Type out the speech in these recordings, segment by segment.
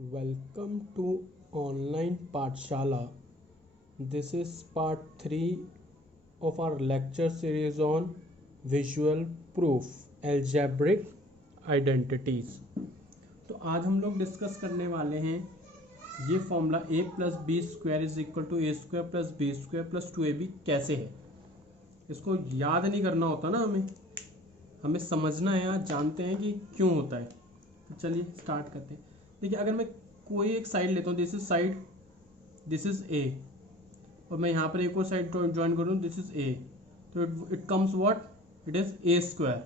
Welcome to Online Pathshala. This is part 3 of our lecture series on visual proof algebraic identities. तो आज हम लोग discuss करने वाले हैं ये formula a plus B square is equal to A square plus B square plus 2ab कैसे है। इसको याद नहीं करना होता ना, हमें समझना है, आज जानते हैं कि क्यों होता है। तो चलिए स्टार्ट करते हैं। देखिए, अगर मैं कोई एक साइड लेता हूँ, this is side, this is a, और मैं यहाँ पर एक और साइड ज्वाइन करूँ, दिस इज ए, तो it comes what, it is a square,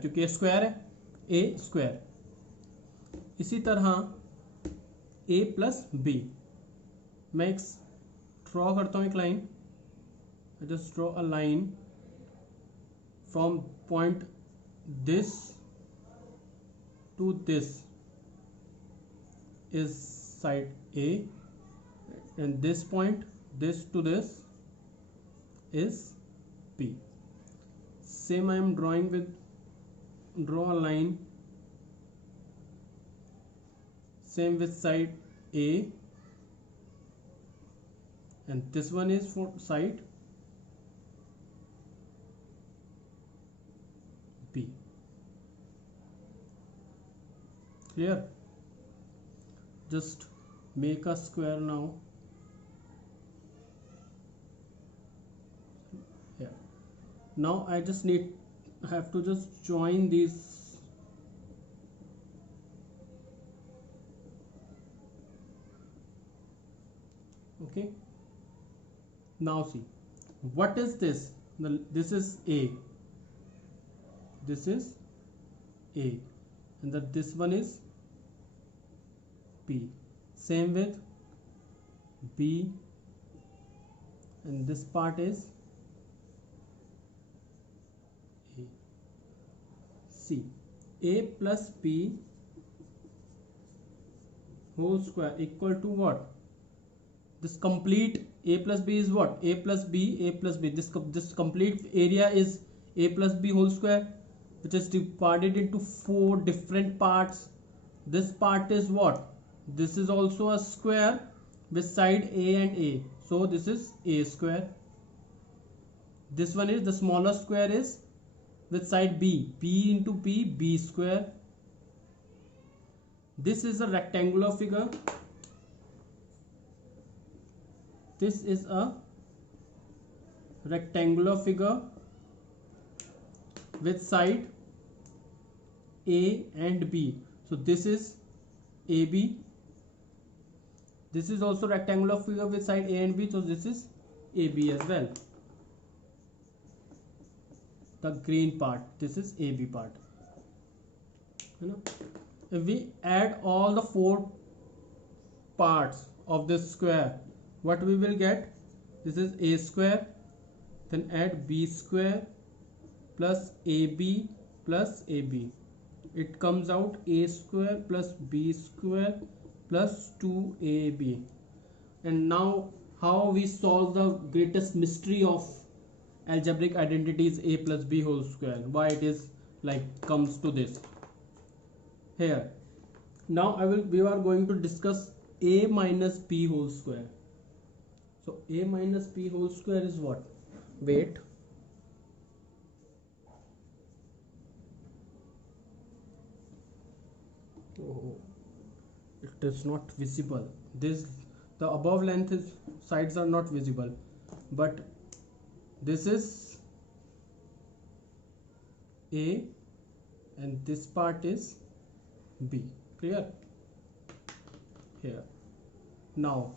क्योंकि ए स्क्वायर है, ए स्क्वायर। इसी तरह ए प्लस बी, मैं एक ड्रॉ करता हूँ एक line, I just draw a line from point this to this is side A, and this point, this to this is B. Same I am drawing with, draw a line, same with side A, and this one is for side B. Clear? Just make a square now. Yeah. Now I have to just join these. Okay. Now see, what is this? This is A. This is A, and this one is B. Same with B, and this part is A. See, A plus B whole square equal to what? This complete A plus B is what? A plus B, A plus B. This complete area is A plus B whole square, which is divided into 4 different parts. This part is what? This is also a square with side A and A, so this is A square. This one is the smaller square is with side B, B into B, B square. This is a rectangular figure. This is a rectangular figure with side A and B, so this is AB. This is also rectangular figure with side A and B, so this is AB as well. The green part, this is AB part. You know, if we add all the 4 parts of this square, what we will get? This is A square, then add B square plus AB plus AB. It comes out A square plus B square plus 2AB. And now how we solve the greatest mystery of algebraic identities A plus B whole square, why it is like comes to this here. Now we are going to discuss A minus B whole square. So A minus B whole square is what? Wait, oh, it is not visible. The above length is sides are not visible, but this is A and this part is B. Clear? Here. Now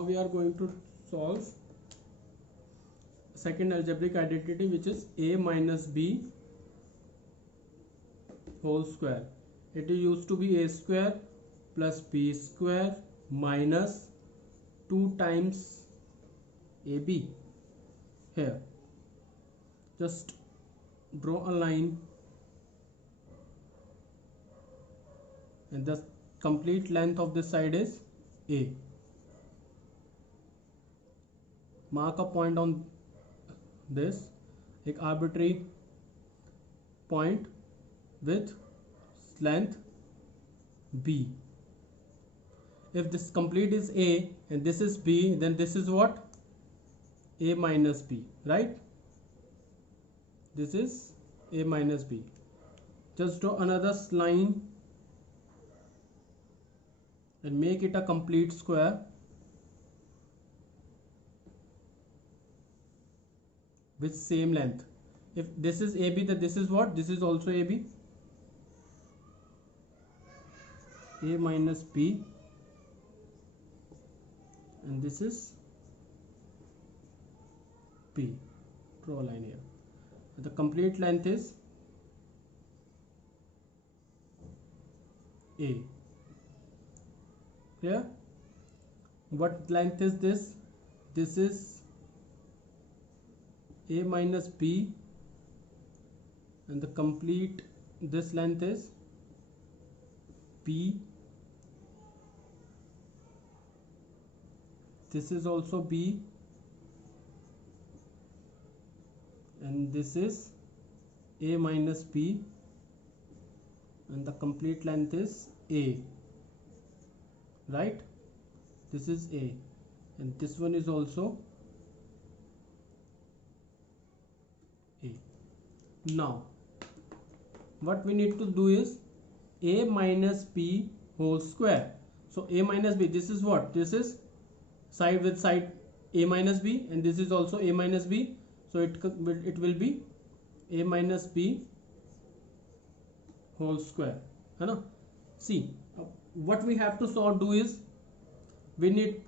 we are going to solve second algebraic identity, which is A minus B whole square. It used to be A square plus B square minus 2 times AB. Here, just draw a line, and the complete length of this side is A. Mark a point on this, एक arbitrary point with length B. If this complete is A and this is B, then this is what? A minus B, right? This is A minus B. Just draw another line and make it a complete square with same length. If this is AB, then this is what? This is also AB. A minus B, and this is B. Draw a line here. The complete length is A. Clear? What length is this? This is A minus B, and the complete this length is B. This is also B, and this is A minus B, and the complete length is A, right? This is A, and this one is also A. Now what we need to do is A minus B whole square. So A minus B, this is what? This is side with side A minus B, and this is also A minus B. So it will be A minus B whole square. है ना? See, what we have to do is we need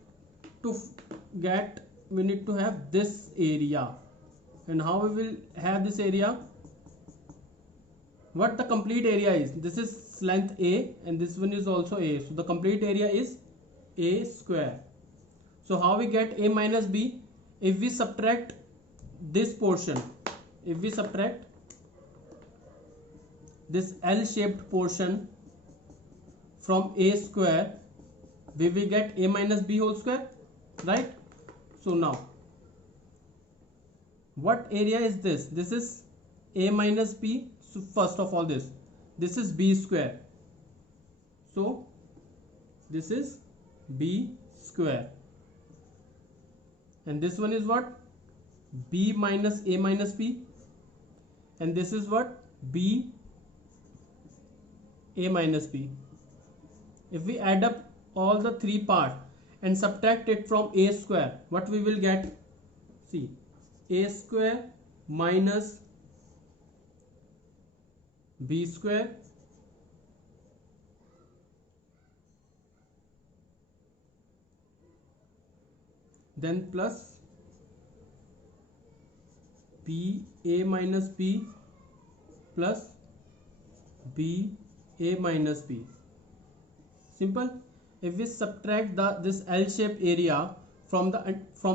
to have this area. And how we will have this area? What the complete area is? This is length A, and this one is also A. So the complete area is A square. So how we get A minus B? If we subtract this portion, if we subtract this L-shaped portion from A square, we will get A minus B whole square, right? So now, what area is this? This is A minus B. So first of all, this is B square. So this is B square. And this one is what? B minus A minus B. And this is what? B A minus B. If we add up all the three parts and subtract it from A square, what we will get? See, A square minus B square then plus B A minus B plus B A minus B. Simple. If we subtract this L-shaped area from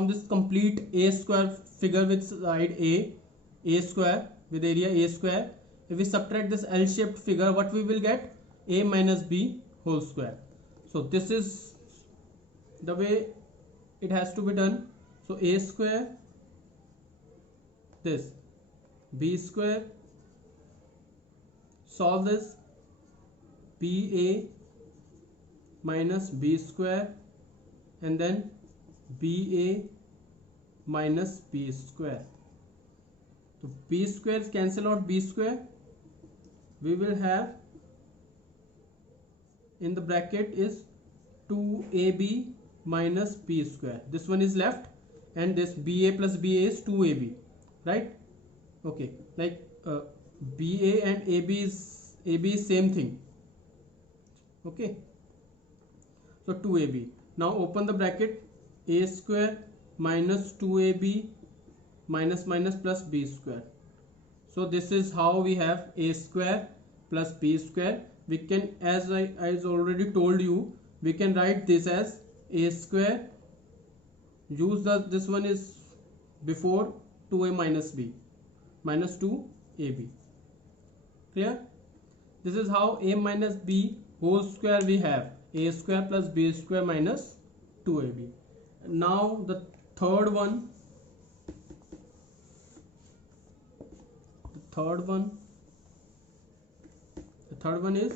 this complete A square figure with side A square with area A square, if we subtract this L-shaped figure, what we will get? A minus B whole square. So this is the way it has to be done. So A square, this B square, solve this, BA minus B square, and then BA minus B square. So B squares cancel out B square. We will have in the bracket is 2AB minus B square. This one is left, and this BA plus BA is 2AB, right? Okay, like BA and AB is same thing. Okay, so 2AB. Now open the bracket. A square minus 2AB minus plus B square. So this is how we have A square plus B square. We can, as I already told you, we can write this as A square. Use this one is before 2A minus B minus 2AB. Clear? This is how A minus B whole square we have. A square plus B square minus 2AB. Now the third one. The third one is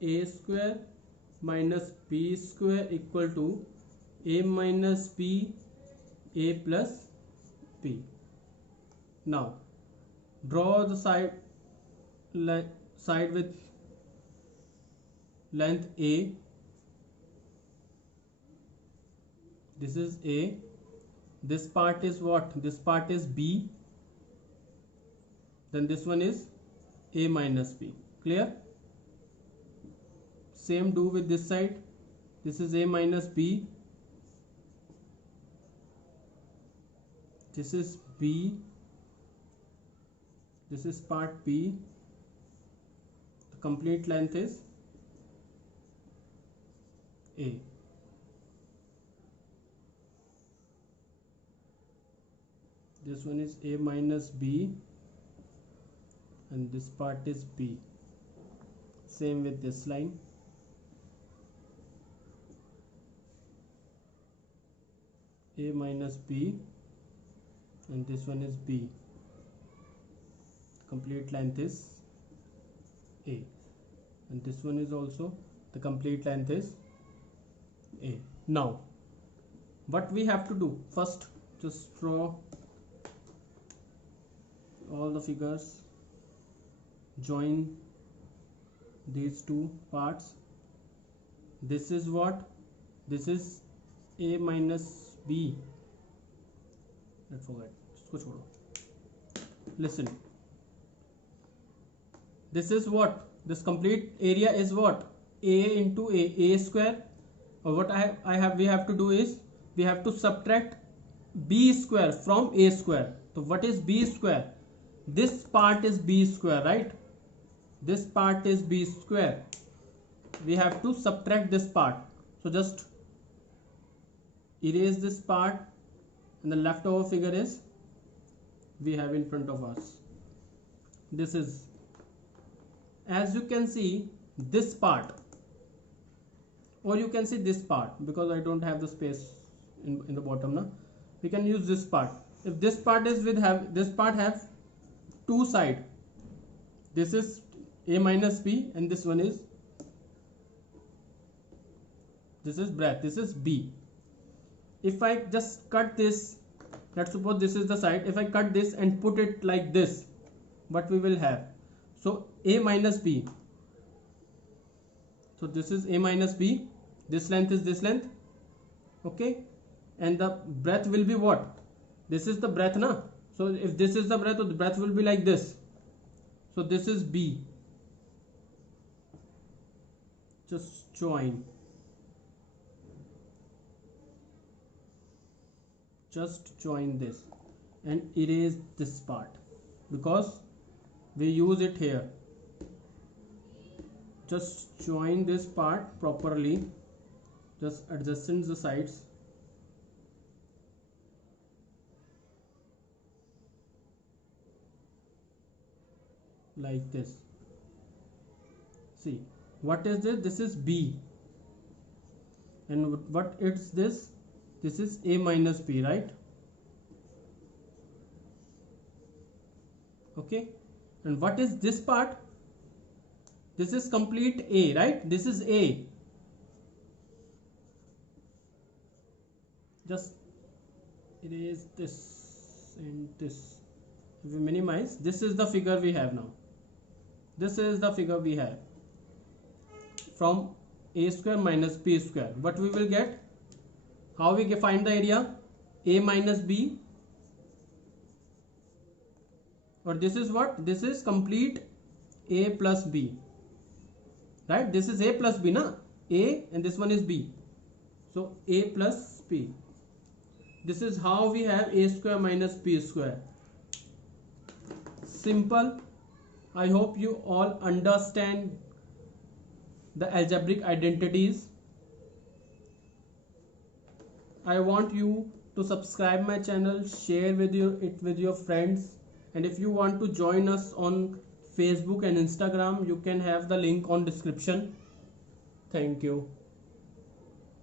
a square minus b square equal to a minus b, a plus b. Now draw the side with length a. This is a. This part is what? This part is b. Then this one is a minus b. Clear? Same do with this side. This is a minus b. This is b. This is part b. The complete length is a. This one is a minus b, and this part is b. Same with this line. A minus b, and this one is b. Complete length is a, and this one is also the complete length is a. Now what we have to do, first just draw all the figures, join these two parts. This is what? This is a minus b. Let's forget, इसको छोड़ो. Listen, this is what? This complete area is what? A into a square. Or what we have to do is we have to subtract b square from a square. So what is b square? This part is b square, right? This part is b square. We have to subtract this part. So just erase this part, and the leftover figure is we have in front of us. This is, as you can see, this part, or you can see this part, because I don't have the space in the bottom now. We can use this part. If this part is this part have two side. This is a minus b, and this one is breadth. This is b. If I just cut this, let's suppose this is the side. If I cut this and put it like this, what we will have? So a minus b. So this is a minus b. This length is this length. Okay, and the breadth will be what? This is the breadth, na? So if this is the breadth, the breadth will be like this. So this is b. Just join. Just join this and erase this part, because we use it here. Just join this part properly, just adjusting the sides. Like this. See, what is this? This is b. And what is this? This is a minus b, right? Okay. And what is this part? This is complete a, right? This is a. Just erase this and this. If we minimize, this is the figure we have now. This is the figure we have from a square minus b square. What we will get? How we find the area? A minus b, or this is what? This is complete a plus b, right? This is a plus b, na? A, and this one is b. So a plus b. This is how we have a square minus b square. Simple. I hope you all understand the algebraic identities. I want you to subscribe my channel, share it with your friends, and if you want to join us on Facebook and Instagram, you can have the link on description. Thank you.